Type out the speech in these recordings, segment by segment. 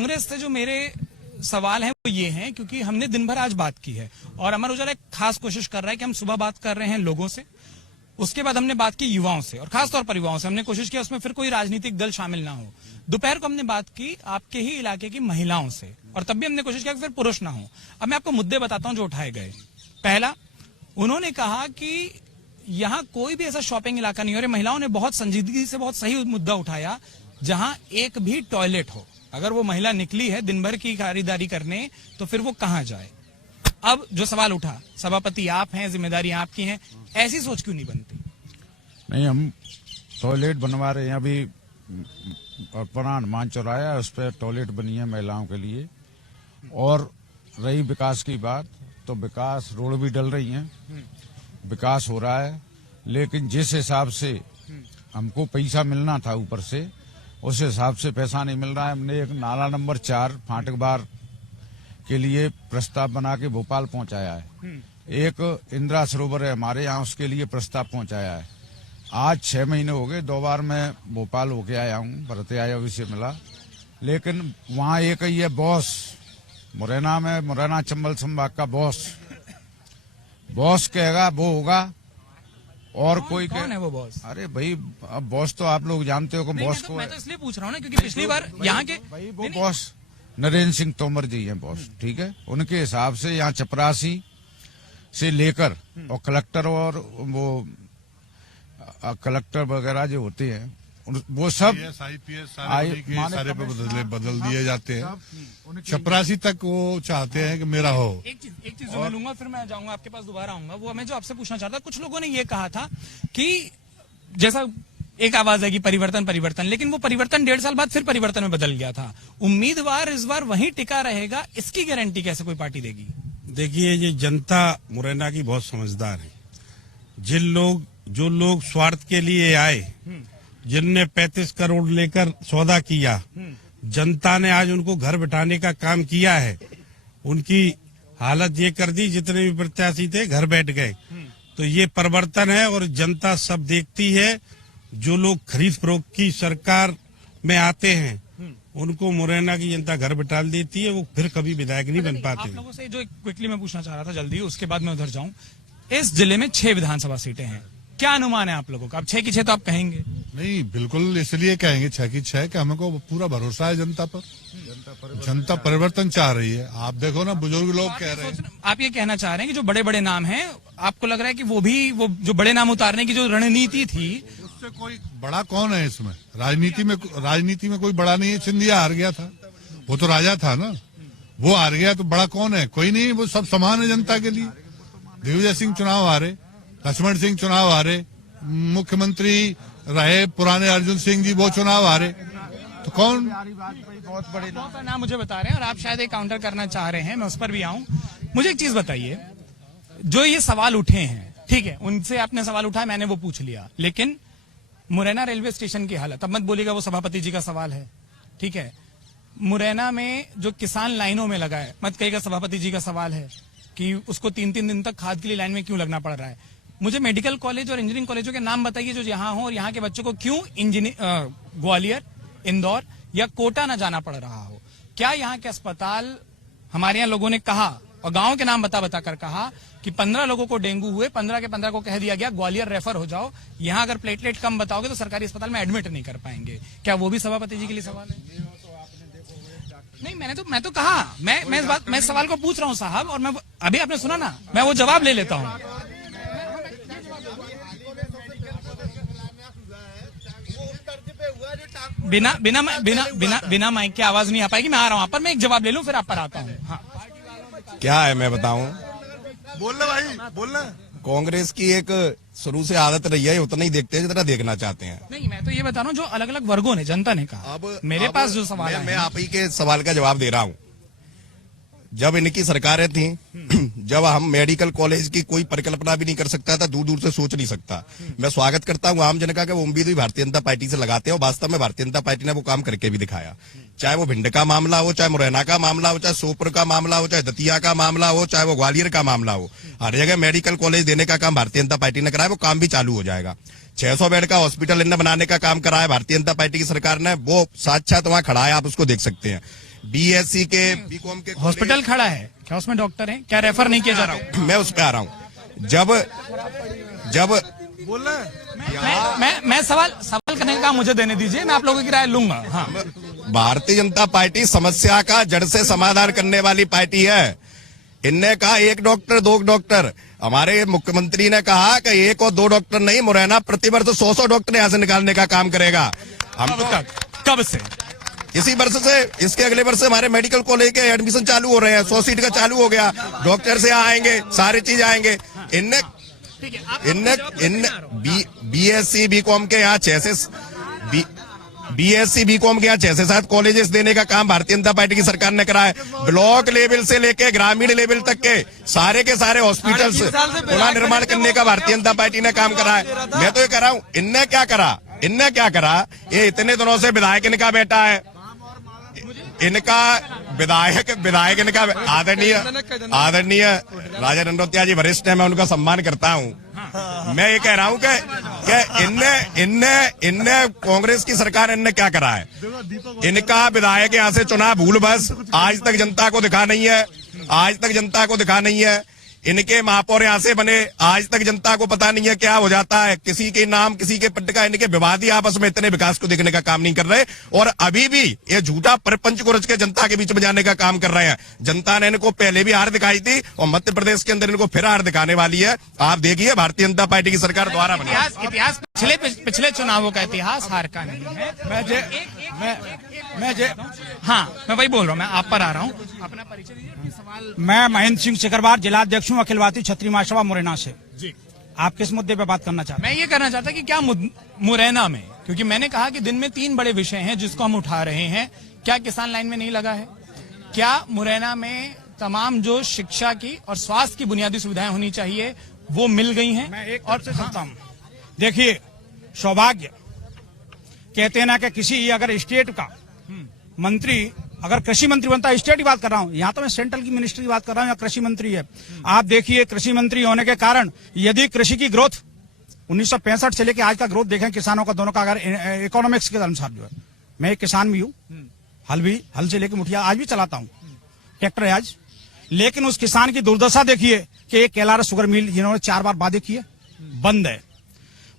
कांग्रेस से जो मेरे सवाल हैं वो ये हैं, क्योंकि हमने दिन भर आज बात की है और अमर उजाला एक खास कोशिश कर रहा है कि हम सुबह बात कर रहे हैं लोगों से, उसके बाद हमने बात की युवाओं से और खासतौर पर युवाओं से। हमने कोशिश किया उसमें फिर कोई राजनीतिक दल शामिल ना हो। दोपहर को हमने बात की आपके ही इलाके की महिलाओं से और तब भी हमने कोशिश किया कि फिर पुरुष ना हो। अब मैं आपको मुद्दे बताता हूं जो उठाए गए। पहला, उन्होंने कहा कि यहां कोई भी ऐसा शॉपिंग इलाका नहीं हो रहा। महिलाओं ने बहुत संजीदगी से बहुत सही मुद्दा उठाया, जहां एक भी टॉयलेट हो। अगर वो महिला निकली है दिन भर की खरीदारी करने तो फिर वो कहां जाए। अब जो सवाल उठा, सभापति आप हैं, जिम्मेदारी आपकी है, ऐसी सोच क्यों नहीं बनती? नहीं, हम टॉयलेट बनवा रहे हैं अभी। अपना हनुमान चौराया उस पर टॉयलेट बनी है महिलाओं के लिए। और रही विकास की बात, तो विकास, रोड भी डल रही हैं, विकास हो रहा है, लेकिन जिस हिसाब से हमको पैसा मिलना था ऊपर से, उस हिसाब से पैसा नहीं मिल रहा है। हमने एक नाला नंबर 4 फाटक बार के लिए प्रस्ताव बना के भोपाल पहुंचाया है। एक इंदिरा सरोवर है हमारे यहाँ, उसके लिए प्रस्ताव पहुंचाया है। आज 6 महीने हो गए, 2 बार मैं भोपाल होके आया हूँ, भरते आया से मिला, लेकिन वहाँ एक ही है बॉस, मुरैना में, मुरैना चंबल संभाग का बॉस कहेगा वो होगा। और कोई कौन है वो बॉस? अरे भाई, अब बॉस तो आप लोग जानते हो कि बॉस को। मैं तो इसलिए पूछ रहा हूँ ना क्योंकि पिछली बार यहाँ के वो बॉस नरेंद्र सिंह तोमर जी हैं बॉस, ठीक है। उनके हिसाब से यहाँ चपरासी से लेकर और कलेक्टर और वो कलेक्टर वगैरह जो होते हैं वो सब IPS सारे पे बदल दिए जाते हैं। चपरासी तक वो चाहते हैं कि मेरा हो। एक चीज जो मैं लूंगा, फिर मैं जाऊंगा आपके पास, दोबारा आऊंगा। वो मैं जो आपसे पूछना चाहता, कुछ लोगों ने ये कहा था कि जैसा एक आवाज है कि परिवर्तन, लेकिन वो परिवर्तन 1.5 साल बाद फिर परिवर्तन में बदल गया था। उम्मीदवार इस बार वहीं टिका रहेगा, इसकी गारंटी कैसे कोई पार्टी देगी? देखिए, ये जनता मुरैना की बहुत समझदार है। जो लोग स्वार्थ के लिए आए, जिनने 35 करोड़ लेकर सौदा किया, जनता ने आज उनको घर बिठाने का काम किया है। उनकी हालत ये कर दी, जितने भी प्रत्याशी थे घर बैठ गए। तो ये परिवर्तन है और जनता सब देखती है। जो लोग खरीद फरोख्त की सरकार में आते हैं, उनको मुरैना की जनता घर बिठा देती है, वो फिर कभी विधायक नहीं बन पाते। आप लोगों से जो क्विकली मैं पूछना चाह रहा था जल्दी, उसके बाद मैं उधर जाऊं। इस जिले में 6 विधानसभा सीटें हैं, क्या अनुमान है आप लोगों का? अब 6 की 6 तो आप कहेंगे नहीं, बिल्कुल इसलिए कहेंगे 6 की 6 कि हमको पूरा भरोसा है जनता पर। जनता परिवर्तन चाह रही है। आप देखो ना, बुजुर्ग लोग कह रहे हैं। आप ये कहना चाह रहे हैं कि जो बड़े बड़े नाम हैं, आपको लग रहा है कि वो जो बड़े नाम उतारने की जो रणनीति थी, उससे कोई बड़ा कौन है इसमें? राजनीति में कोई बड़ा नहीं है। सिंधिया हार गया था, वो तो राजा था ना, वो हार गया, तो बड़ा कौन है? कोई नहीं, वो सब समान है जनता के लिए। दिग्विजय सिंह चुनाव हारे, लक्ष्मण सिंह चुनाव हारे, मुख्यमंत्री रहे पुराने अर्जुन सिंह जी, वो चुनाव हारे, तो कौन? बहुत बड़े नाम मुझे बता रहे हैं और आप शायद एक काउंटर करना चाह रहे हैं, मैं उस पर भी आऊं। मुझे एक चीज बताइए, जो ये सवाल उठे हैं, ठीक है, उनसे आपने सवाल उठाया, मैंने वो पूछ लिया, लेकिन मुरैना रेलवे स्टेशन की हालत, अब मत बोलिएगा वो सभापति जी का सवाल है, ठीक है। मुरैना में जो किसान लाइनों में लगा है, मत कहिएगा सभापति जी का सवाल है कि उसको 3-3 दिन तक खाद के लिए लाइन में क्यों लगना पड़ रहा है। मुझे मेडिकल कॉलेज और इंजीनियरिंग कॉलेजों के नाम बताइए जो यहाँ हो और यहाँ के बच्चों को क्यों ग्वालियर, इंदौर या कोटा न जाना पड़ रहा हो। क्या यहाँ के अस्पताल, हमारे यहाँ लोगों ने कहा और गांव के नाम बता कर कहा कि 15 लोगों को डेंगू हुए, 15 के 15 को कह दिया गया ग्वालियर रेफर हो जाओ। यहाँ अगर प्लेटलेट कम बताओगे तो सरकारी अस्पताल में एडमिट नहीं कर पाएंगे। क्या वो भी सभापति जी के लिए सवाल है? नहीं, मैं तो कहा, मैं इस सवाल को पूछ रहा हूँ साहब, और मैं अभी आपने सुना ना, मैं वो जवाब ले लेता हूँ। बिना माइक की आवाज नहीं आ पाएगी। मैं आ रहा हूँ आप पर, मैं एक जवाब ले लूँ फिर आप पर आता हूँ। हाँ, क्या है मैं बताऊं? बोलना भाई, बोलना। कांग्रेस की एक शुरू से आदत रही है, उतना ही देखते हैं जितना देखना चाहते हैं। नहीं, मैं तो ये बता रहा हूँ जो अलग अलग वर्गों ने, जनता ने कहा। अब मेरे पास जो सवाल है, मैं आप ही के सवाल का जवाब दे रहा हूँ। जब इनकी सरकारें थी, जब हम मेडिकल कॉलेज की कोई परिकल्पना भी नहीं कर सकता था, दूर दूर से सोच नहीं सकता। मैं स्वागत करता हूँ आम जनता का, वो उम्मीद भी भारतीय जनता पार्टी से लगाते हैं और वास्तव में भारतीय जनता पार्टी ने वो काम करके भी दिखाया। चाहे वो भिंड का मामला हो, चाहे मुरैना का मामला हो, चाहे सोपुर का मामला हो, चाहे दतिया का मामला हो, चाहे वो ग्वालियर का मामला हो, हर जगह मेडिकल कॉलेज देने का काम भारतीय जनता पार्टी ने कराया। वो काम भी चालू हो जाएगा। 600 बेड का हॉस्पिटल इनने बनाने का काम कराया भारतीय जनता पार्टी की सरकार ने, वो साक्षात वहां खड़ा है, आप उसको देख सकते हैं। बीएससी के बीकॉम के हॉस्पिटल खड़ा है क्या, उसमें डॉक्टर हैं क्या, रेफर नहीं किया जा रहा? मैं उस पे आ रहा हूँ। जब मैं सवाल करने का मुझे देने दीजिए, मैं आप लोगों की राय लूंगा। हाँ, भारतीय जनता पार्टी समस्या का जड़ से समाधान करने वाली पार्टी है। इनने कहा 1 डॉक्टर 2 डॉक्टर, हमारे मुख्यमंत्री ने कहा कि 1 और 2 डॉक्टर नहीं, मुरैना प्रतिवर्ष 100 डॉक्टर यहाँ से निकालने का काम करेगा। हम कब से? इसी वर्ष से, इसके अगले वर्ष से हमारे मेडिकल कॉलेज के एडमिशन चालू हो रहे हैं, 100 सीट का चालू हो गया, डॉक्टर से आएंगे, सारी चीज आएंगे। इनने बीएससी बीकॉम के यहाँ 6 से बीएससी बीकॉम के यहाँ 6 से 7 कॉलेजेस देने का काम भारतीय जनता पार्टी की सरकार ने करा है। ब्लॉक लेवल से लेके ग्रामीण लेवल तक के सारे हॉस्पिटल्स पुनः निर्माण करने का भारतीय जनता पार्टी ने काम करा है। मैं तो ये कह रहा हूँ, इनने क्या करा, ये इतने दिनों से विधायक इनका बेटा है, इनका विधायक इनका आदरणीय राजा नंदोतिया जी वरिष्ठ है, मैं उनका सम्मान करता हूँ। मैं ये कह रहा हूँ कि इनने कांग्रेस की सरकार इनने क्या करा है, इनका विधायक यहाँ से चुना भूल बस, आज तक जनता को दिखा नहीं है। इनके महापौर यहाँ से बने, आज तक जनता को पता नहीं है क्या हो जाता है, किसी के नाम किसी के पट्ट का, इनके विवादी आपस में इतने विकास को देखने का काम नहीं कर रहे, और अभी भी ये झूठा प्रपंच को रच के जनता के बीच में जाने का काम कर रहे हैं। जनता ने इनको पहले भी हार दिखाई थी और मध्य प्रदेश के अंदर इनको फिर हार दिखाने वाली है। आप देखिए, भारतीय जनता पार्टी की सरकार द्वारा बनी। इतिहास पिछले चुनावों का इतिहास हार का नहीं है। मैं वही बोल रहा हूँ, मैं आप पर आ रहा हूँ। अपना परिचय दीजिए, सवाल। मैं महेंद्र सिंह सिकरवार, जिलाध्यक्ष हूँ अखिल भारतीय क्षत्रिय महासभा मुरैना से। जी, आप किस मुद्दे पे बात करना चाहते हैं? मैं ये करना चाहता कि क्या मुरैना में, क्योंकि मैंने कहा कि दिन में 3 बड़े विषय हैं जिसको हम उठा रहे हैं, क्या किसान लाइन में नहीं लगा है? क्या मुरैना में तमाम जो शिक्षा की और स्वास्थ्य की बुनियादी सुविधाएं होनी चाहिए वो मिल गई हैं? मैं एक और से सकता हूँ। देखिए, सौभाग्य कहते हैं ना कि किसी अगर स्टेट का मंत्री अगर कृषि मंत्री बनता है, स्टेट की बात कर रहा हूं, यहाँ तो मैं सेंट्रल की मिनिस्ट्री की बात कर रहा हूं, या कृषि मंत्री है। आप देखिए, कृषि मंत्री होने के कारण यदि कृषि की ग्रोथ 1965 से लेकर आज का ग्रोथ देखें किसानों का, दोनों का, अगर इकोनॉमिक्स के अनुसार जो है, मैं एक किसान भी हूँ, हल से लेकर मुठिया आज भी चलाता हूँ, ट्रैक्टर है आज, लेकिन उस किसान की दुर्दशा देखिए कि एक केलारा शुगर मिल जिन्होंने 4 बार वादे किए, बंद है।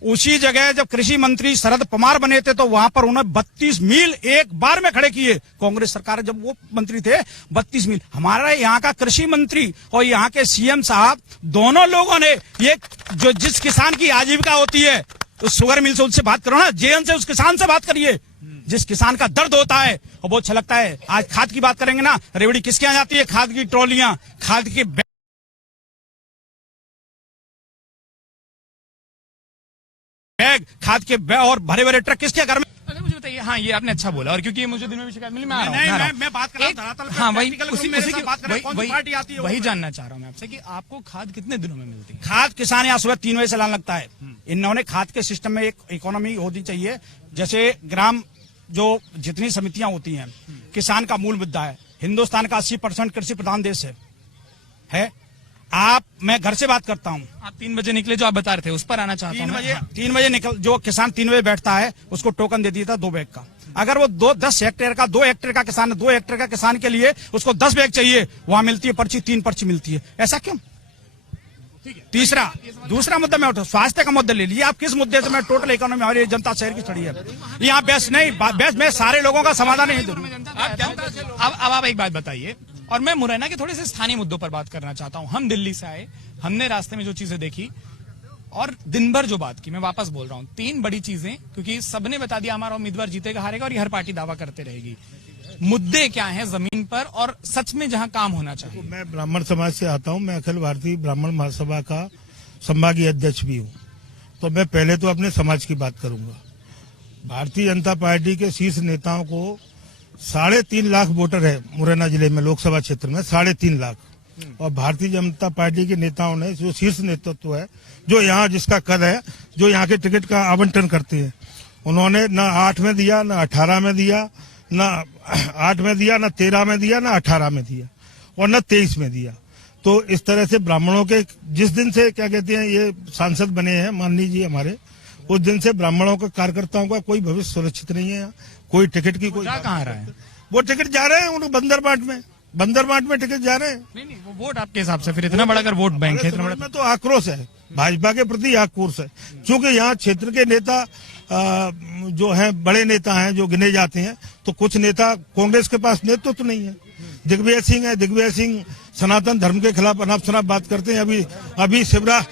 उसी जगह जब कृषि मंत्री शरद पवार बने थे तो वहां पर उन्होंने 32 मील एक बार में खड़े किए, कांग्रेस सरकार जब वो मंत्री थे, 32 मील। हमारा यहाँ का कृषि मंत्री और यहाँ के सीएम साहब दोनों लोगों ने ये जो जिस किसान की आजीविका होती है उस शुगर मिल से उनसे बात करो ना, जेएन से उस किसान से बात करिए, जिस किसान का दर्द होता है और बहुत अच्छा लगता है। आज खाद की बात करेंगे ना, रेवड़ी किसके यहाँ जाती है? खाद की ट्रॉलियां, खाद की बैग, खाद के बैग और भरे भरे ट्रक किसके घर में? मुझे बताइए। हाँ, ये आपने अच्छा बोला, और क्योंकि ये मुझे दिनों में शिकायत मिली, मैं आ रहा हूँ। मैं बात कर रहा था। हाँ, वही जानना चाह रहा हूँ मैं आपसे कि आपको खाद कितने दिनों में मिलती है? खाद किसान यहाँ सुबह 3 बजे से लाने लगता है। इन्होंने खाद के सिस्टम में एक इकोनॉमी होनी चाहिए, जैसे ग्राम जो जितनी समितियां होती हैं, किसान का मूल मुद्दा है। हिंदुस्तान का 80% कृषि प्रधान देश है। मैं घर से बात करता हूँ। आप 3 बजे निकले जो आप बता रहे थे, उस पर आना चाहता हूँ। 3 बजे निकल, जो किसान 3 बजे बैठता है उसको टोकन दे दिया था 2 बैग का। अगर वो 10 हेक्टेयर का 2 हेक्टेयर का किसान है, 2 हेक्टेयर का किसान के लिए उसको 10 बैग चाहिए, वहां मिलती है पर्ची, 3 पर्ची मिलती है। ऐसा क्यों? दूसरा मुद्दा मैं उठा, स्वास्थ्य का मुद्दा ले लीजिए। आप किस मुद्दे से? मैं टोटल इकोनॉमी, हमारी जनता शहर की खड़ी है यहाँ। बेस्ट नहीं, बेस्ट मैं सारे लोगों का समाधान नहीं दूँ। अब आप एक बात बताइए, और मैं मुरैना के थोड़े से स्थानीय मुद्दों पर बात करना चाहता हूं। हम दिल्ली से आए, हमने रास्ते में जो चीजें देखी और दिन भर जो बात की, मैं वापस बोल रहा हूं, 3 बड़ी चीजें, क्योंकि सबने बता दिया हमारा उम्मीदवार जीतेगा हारेगा और ये हर पार्टी दावा करते रहेगी। मुद्दे क्या हैं जमीन पर और सच में जहां काम होना चाहिए? मैं ब्राह्मण समाज से आता हूं, मैं अखिल भारतीय ब्राह्मण महासभा का संभागीय अध्यक्ष भी हूं। तो मैं पहले तो अपने समाज की बात करूंगा। भारतीय जनता पार्टी के शीर्ष नेताओं को 3.5 लाख वोटर है मुरैना जिले में, लोकसभा क्षेत्र में 3.5 लाख। और भारतीय जनता पार्टी के नेताओं ने, जो शीर्ष नेतृत्व है, जो यहाँ जिसका कद है, जो यहाँ के टिकट का आवंटन करते हैं, उन्होंने न 8 में दिया, न 18 में दिया, न 8 में दिया, न 13 में दिया, न 18 में दिया, और न 23 में दिया। तो इस तरह से ब्राह्मणों के जिस दिन से क्या कहते हैं ये सांसद बने हैं माननीय जी हमारे, उस दिन से ब्राह्मणों के कार्यकर्ताओं का कोई भविष्य सुरक्षित नहीं है। कोई टिकट की कोई कहाँ रहा है? वो टिकट जा रहे हैं उनको बंदरबाट में टिकट जा रहे हैं। नहीं वो वोट आपके हिसाब से फिर इतना बड़ा अगर वोट बैंक है इतना बड़ा में तो आक्रोश है, भाजपा के प्रति आक्रोश है, क्योंकि यहाँ क्षेत्र के नेता जो हैं बड़े नेता हैं जो गिने जाते हैं, तो कुछ नेता कांग्रेस के पास नेतृत्व तो नहीं है। दिग्विजय सिंह है, दिग्विजय सिंह सनातन धर्म के खिलाफ अनाप शनाप बात करते हैं। अभी शिवराज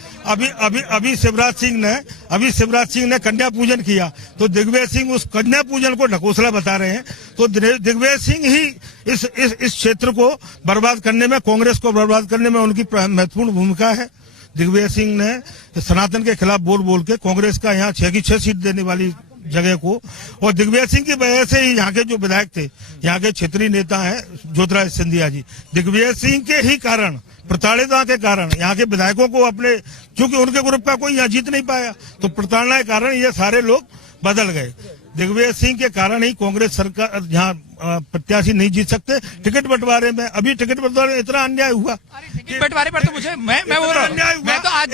सिंह ने कन्या पूजन किया, तो दिग्विजय सिंह उस कन्या पूजन को ढकोसला बता रहे हैं। तो दिग्विजय सिंह ही इस क्षेत्र को बर्बाद करने में, कांग्रेस को बर्बाद करने में उनकी महत्वपूर्ण भूमिका है। दिग्विजय सिंह ने सनातन के खिलाफ बोल के कांग्रेस का यहाँ 6 की 6 सीट देने वाली जगह को, और दिग्विजय सिंह की वजह से ही यहाँ के जो विधायक थे, यहाँ के क्षेत्रीय नेता हैं ज्योतिरादित्य सिंधिया जी, दिग्विजय सिंह के ही कारण, प्रताड़िता के कारण यहाँ के विधायकों को अपने, क्योंकि उनके ग्रुप का कोई यहाँ जीत नहीं पाया, तो प्रताड़ना के कारण ये सारे लोग बदल गए। दिग्विजय सिंह के कारण ही कांग्रेस सरकार यहाँ प्रत्याशी नहीं जीत सकते। टिकट बंटवारे में, अभी टिकट बंटवारे में इतना अन्याय हुआ, टिकट बंटवारे पर तो मुझे मैं बोल रहा हूं, मैं तो आज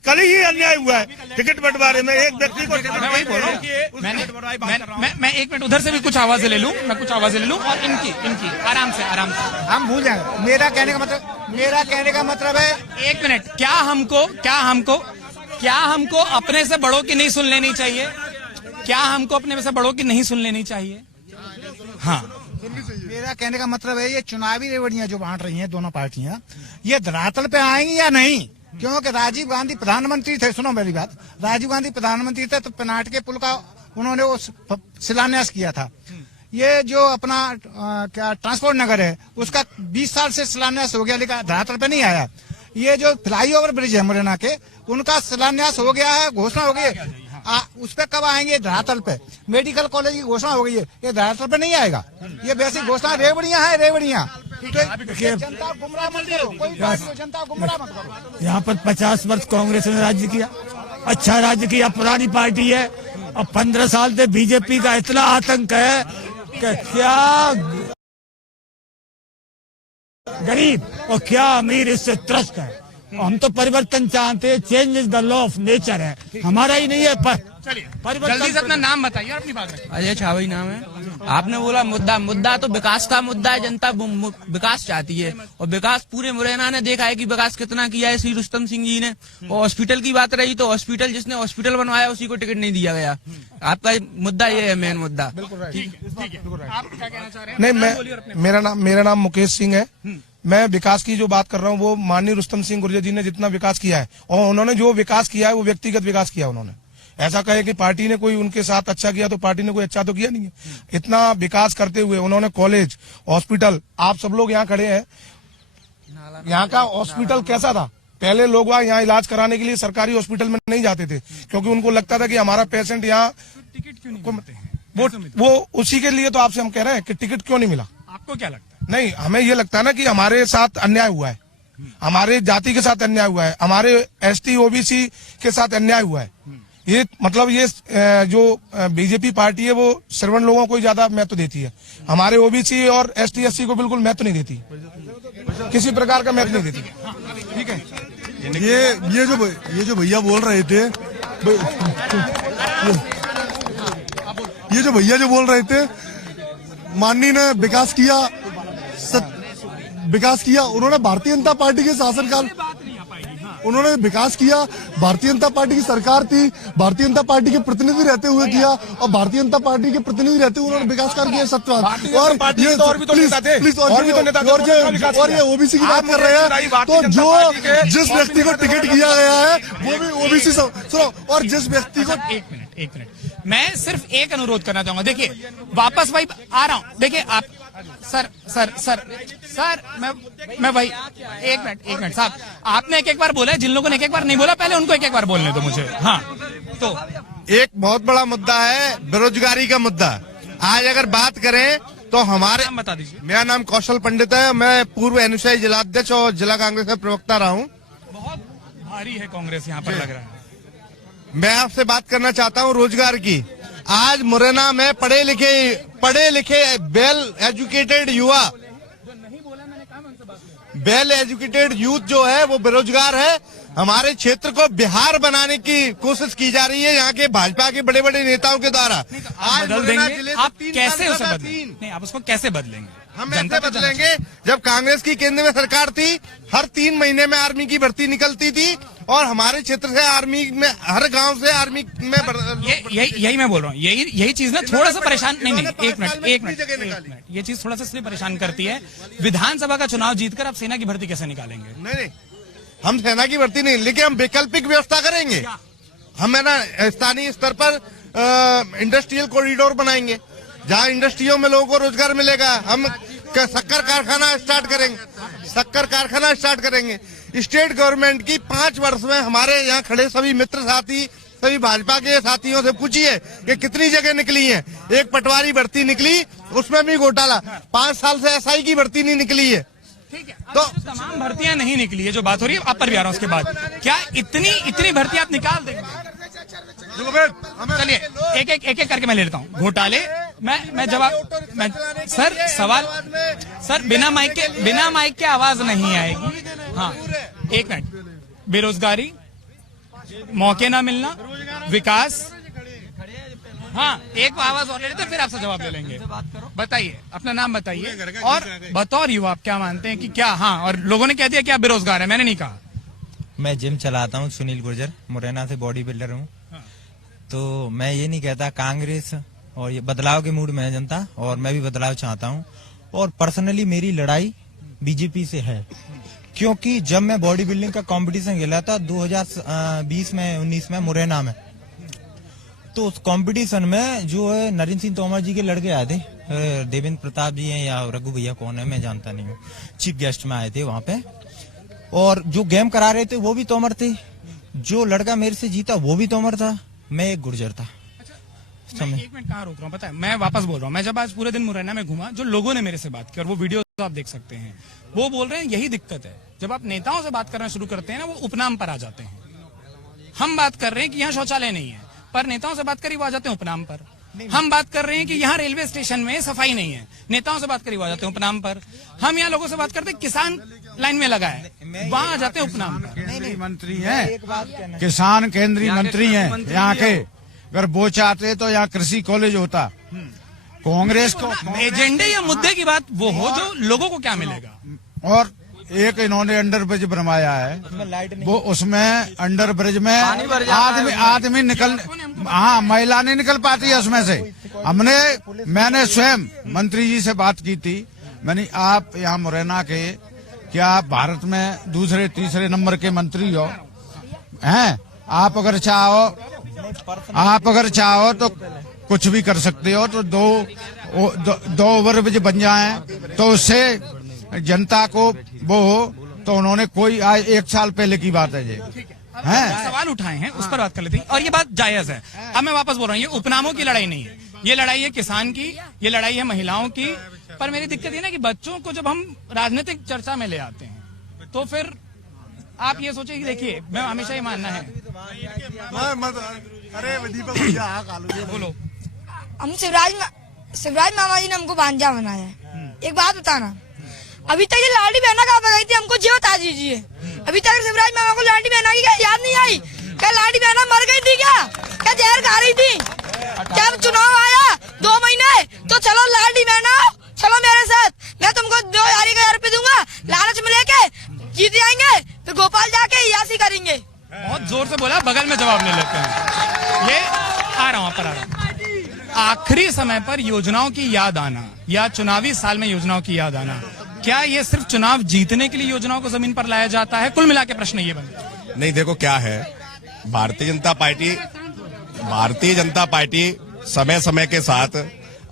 कल ही अन्याय हुआ है टिकट बंटवारे में। एक व्यक्ति को मैं वही बोल रहा हूँ। मैं 1 मिनट उधर से भी कुछ आवाजें ले लूं, और इनकी आराम से हम भूल जाएंगे। मेरा कहने का मतलब है 1 मिनट, क्या हमको अपने से बड़ों की नहीं सुन लेनी चाहिए? क्या हमको अपने से बड़ों की नहीं सुन लेनी चाहिए? हाँ, मेरा कहने का मतलब है ये चुनावी रेवड़ियां जो बांट रही हैं दोनों पार्टियां, ये धरातल पे आएंगी या नहीं? क्योंकि राजीव गांधी प्रधानमंत्री थे, सुनो मेरी बात, राजीव गांधी प्रधानमंत्री थे तो पेनाल्टी के पुल का उन्होंने वो शिलान्यास किया था। ये जो अपना क्या ट्रांसपोर्ट नगर है उसका 20 साल से शिलान्यास हो गया, लेकिन धरातल पे नहीं आया। ये जो फ्लाईओवर ब्रिज है मुरैना के, उनका शिलान्यास हो गया है, घोषणा हो गई है, उस पे कब आएंगे? धरातल पे। मेडिकल कॉलेज की घोषणा हो गई है, ये धरातल पे नहीं आएगा। ये वैसी घोषणा रेवड़ियां है, रेवड़ियां। जनता गुमराह मत करो, कोई बात नहीं, जनता गुमराह मत करो। यहाँ पर 50 वर्ष कांग्रेस ने राज्य किया, अच्छा राज्य किया, पुरानी पार्टी है, और 15 साल से बीजेपी का इतना आतंक है कि क्या गरीब और क्या अमीर इससे त्रस्त है। हम तो परिवर्तन चाहते हैं, change is the law of nature है, हमारा ही नहीं है। जल्दी से अपना नाम बताइए और अपनी बात रखिए। अजय छावई नाम है। आपने बोला मुद्दा तो विकास का मुद्दा है, जनता विकास चाहती है, और विकास पूरे मुरैना ने देखा है कि विकास कितना किया है श्री रुस्तम सिंह जी ने। और हॉस्पिटल की बात रही तो हॉस्पिटल, जिसने हॉस्पिटल बनवाया उसी को टिकट नहीं दिया गया। आपका मुद्दा ये है, मेन मुद्दा। आप क्या कहना चाह रहे हैं? नहीं, मेरा नाम मुकेश सिंह है। मैं विकास की जो बात कर रहा हूँ वो माननीय रुस्तम सिंह गुर्जर जी ने जितना विकास किया है, और उन्होंने जो विकास किया है वो व्यक्तिगत विकास किया। उन्होंने ऐसा कहे कि पार्टी ने कोई उनके साथ अच्छा किया, तो पार्टी ने कोई अच्छा तो किया नहीं है। इतना विकास करते हुए उन्होंने कॉलेज, हॉस्पिटल, आप सब लोग यहाँ खड़े हैं, यहाँ का हॉस्पिटल कैसा था? पहले लोग वहाँ यहाँ इलाज कराने के लिए सरकारी हॉस्पिटल में नहीं जाते थे, क्योंकि उनको लगता था कि हमारा पेशेंट यहाँ, टिकट क्यों नहीं मिलते हैं? वो उसी के लिए तो आपसे हम कह रहे हैं कि टिकट क्यों नहीं मिला। आपको क्या लगता है? नहीं, हमें ये लगता है ना कि हमारे साथ अन्याय हुआ है, हमारे जाति के साथ अन्याय हुआ है, हमारे ST OBC के साथ अन्याय हुआ है। ये मतलब ये जो बीजेपी पार्टी है वो श्रवण लोगों को ज्यादा महत्व देती है, हमारे OBC और ST SC को बिल्कुल महत्व नहीं देती, किसी प्रकार का महत्व नहीं देती। ठीक है, ये जो भैया बोल रहे थे, ये जो भैया जो बोल रहे थे, माननीय ने विकास किया, उन्होंने भारतीय जनता पार्टी के शासनकाल, उन्होंने विकास किया, भारतीय जनता पार्टी की सरकार थी, भारतीय जनता पार्टी के प्रतिनिधि रहते हुए किया, और भारतीय जनता पार्टी के प्रतिनिधि रहते हुए उन्होंने विकास कार्य किया। सत्यवाद। और ये OBC की बात कर रहे हैं, तो जो जिस व्यक्ति को टिकट किया गया है वो भी OBC। सुनो, और जिस व्यक्ति को एक मिनट मैं सिर्फ एक अनुरोध करना चाहूंगा। देखिए वापस भाई आ रहा हूं। देखिए आप सर मैं भाई एक मिनट साहब, आपने एक बार बोला है, जिन लोगों ने एक बार नहीं बोला पहले उनको एक बार बोलने दो मुझे। हाँ, तो एक बहुत बड़ा मुद्दा है बेरोजगारी का मुद्दा। आज अगर बात करें तो हमारे, बता दीजिए। मेरा नाम कौशल पंडित है, मैं पूर्व NUCI जिलाध्यक्ष और जिला कांग्रेस का प्रवक्ता रहा हूँ। बहुत भारी है कांग्रेस यहाँ पर लग रहा है। मैं आपसे बात करना चाहता हूँ रोजगार की। आज मुरैना में पढ़े लिखे वेल एजुकेटेड यूथ जो है वो बेरोजगार है। हमारे क्षेत्र को बिहार बनाने की कोशिश की जा रही है यहाँ के भाजपा के बड़े बड़े नेताओं के द्वारा। आप बदल देंगे, आप कैसे उसे बदलेंगे? नहीं, आप उसको कैसे बदलेंगे? हम ऐसे बदलेंगे, जब कांग्रेस की केंद्र में सरकार थी, हर 3 महीने में आर्मी की भर्ती निकलती थी और हमारे क्षेत्र से आर्मी में, हर गांव से आर्मी में यही मैं बोल रहा हूँ। यही चीज ना थोड़ा सा परेशान, नहीं, एक मिनट, ये चीज थोड़ा सा इसलिए परेशान करती है। विधानसभा का चुनाव जीतकर आप सेना की भर्ती कैसे निकालेंगे? नहीं, हम सेना की भर्ती नहीं, लेकिन हम वैकल्पिक व्यवस्था करेंगे। हम है ना स्थानीय स्तर पर इंडस्ट्रियल कॉरिडोर बनाएंगे, जहाँ इंडस्ट्रियों में लोगों को रोजगार मिलेगा। हम शक्कर कारखाना स्टार्ट करेंगे। स्टेट गवर्नमेंट की 5 वर्ष में हमारे यहाँ खड़े सभी मित्र साथी, सभी भाजपा के साथियों से पूछिए कि कितनी जगह निकली है। एक पटवारी भर्ती निकली, उसमें भी घोटाला। 5 साल से एसआई की भर्ती नहीं निकली है। ठीक है, तो तमाम भर्तियां नहीं निकली है, जो बात हो रही है आप पर भी आ रहा हूं। उसके बाद क्या इतनी भर्तियां आप निकाल देंगे? चलिए एक करके मैं ले लेता हूँ। घोटाले मैं जवाब सर सवाल सर बिना माइक के आवाज नहीं आएगी। हाँ, एक मिनट। बेरोजगारी, मौके ना मिलना, विकास। हाँ, एक आवाज और ले लेते फिर आपसे जवाब ले लेंगे। बताइए, अपना नाम बताइए और बतौर युवा आप क्या मानते हैं कि क्या? हाँ, और लोगों ने कह दिया कि आप बेरोजगार है, मैंने नहीं कहा। मैं जिम चलाता हूँ, सुनील गुर्जर, मुरैना से बॉडी बिल्डर हूँ। तो मैं ये नहीं कहता कांग्रेस और ये बदलाव के मूड में है जनता, और मैं भी बदलाव चाहता हूँ। और पर्सनली मेरी लड़ाई बीजेपी से है, क्योंकि जब मैं बॉडी बिल्डिंग का कंपटीशन खेला था 2020 में 19 में मुरैना में, तो उस कंपटीशन में जो है नरेंद्र सिंह तोमर जी के लड़के आए थे, देवेंद्र प्रताप जी हैं या रघु भैया कौन है मैं जानता नहीं हूँ, चीफ गेस्ट में आए थे वहां पे। और जो गेम करा रहे थे वो भी तोमर थे, जो लड़का मेरे से जीता वो भी तोमर था, मैं एक गुर्जर था। मैं एक मिनट कहाँ रोक रहा हूँ पता है? मैं वापस बोल रहा हूँ। मैं जब आज पूरे दिन मुरैना में घूमा, जो लोगों ने मेरे से बात की और वो वीडियो आप देख सकते हैं, वो बोल रहे हैं यही दिक्कत है। जब आप नेताओं से बात करना शुरू करते हैं ना, वो उपनाम पर आ जाते हैं। हम बात कर रहे हैं कि यहाँ शौचालय नहीं है, पर नेताओं से बात करी वो आ जाते हैं उपनाम पर। हम बात कर रहे हैं कि यहाँ रेलवे स्टेशन में सफाई नहीं है, नेताओं से बात करी वो आ जाते हैं उपनाम पर। हम यहाँ लोगों से बात करते हैं किसान लाइन में लगा है, वहाँ आ जाते हैं उपनाम पर। मंत्री हैं, किसान केंद्रीय मंत्री हैं यहाँ के। अगर वो चाहते तो यहाँ कृषि कॉलेज होता। कांग्रेस को एजेंडे या मुद्दे की बात वो हो जो लोगों को क्या मिलेगा। और एक इन्होंने अंडर ब्रिज बनवाया है, वो उसमें अंडर ब्रिज में आदमी निकल, हाँ, महिला नहीं निकल पाती है उसमें से। मैंने स्वयं मंत्री जी से बात की थी, मैंने आप यहाँ मुरैना के क्या भारत में दूसरे तीसरे नंबर के मंत्री हो हैं? आप अगर चाहो तो कुछ भी कर सकते हो। तो दो ओवरब्रिज बन जाएं तो उससे जनता को वो हो, तो उन्होंने कोई आज 1 साल पहले की बात है ये है। सवाल उठाए हैं, उस पर बात कर लेते हैं और ये बात जायज है। अब मैं वापस बोल रहा हूँ, ये उपनामों की लड़ाई नहीं है, ये लड़ाई है किसान की, ये लड़ाई है महिलाओं की। पर मेरी दिक्कत ये ना कि बच्चों को जब हम राजनीतिक चर्चा में ले आते हैं तो फिर आप ये सोचिए कि देखिए, मैं हमेशा ये मानना है। बोलो। हम शिवराज मामा जी ने हमको भांजा बनाया है। एक बात बताना, अभी तक ये लाडी बहना कहाँ पर गई थी, हमको जी बता दीजिए। अभी तक शिवराज मामा को लाडी बहना की क्या याद नहीं आई? क्या लाडी बहना मर गई थी क्या जहर खा रही थी? क्या चुनाव आया 2 महीने तो चलो लाडी बहना, चलो मेरे साथ, मैं तुमको 2,000 रुपये दूंगा, लालच में लेके जीत जाएंगे, फिर भोपाल जाके यासी करेंगे। बहुत जोर से बोला, बगल में जवाब ले लेते हैं। ये आ रहा हूँ। आखिरी समय पर योजनाओं की याद आना या चुनावी साल में योजनाओं की याद आना, क्या ये सिर्फ चुनाव जीतने के लिए योजनाओं को जमीन पर लाया जाता है? कुल मिला के प्रश्न ये बने। नहीं, देखो क्या है, भारतीय जनता पार्टी समय समय के साथ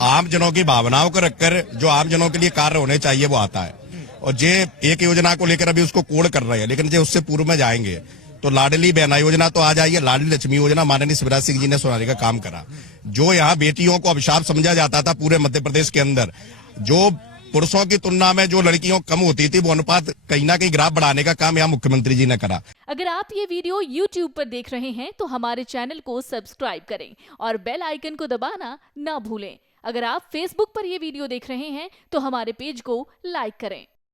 आम जनों की भावनाओं को रखकर जो आम जनों के लिए कार्य होने चाहिए वो आता है। और जे एक योजना को लेकर अभी उसको कोड कर रहे हैं, लेकिन जो उससे पूर्व में जाएंगे तो लाडली बहना योजना तो आ जाइए, लाडली लक्ष्मी योजना माननीय शिवराज सिंह जी ने सुनाने का काम करा। जो यहाँ बेटियों को अभिशाप समझा जाता था पूरे मध्य प्रदेश के अंदर, जो पुरुषों की तुलना में जो लड़कियों कम होती थी, वो अनुपात कहीं ना कहीं ग्राफ बढ़ाने का काम यहाँ मुख्यमंत्री जी ने करा। अगर आप ये वीडियो YouTube पर देख रहे हैं तो हमारे चैनल को सब्सक्राइब करें और बेल आइकन को दबाना ना भूलें। अगर आप Facebook पर ये वीडियो देख रहे हैं तो हमारे पेज को लाइक करें।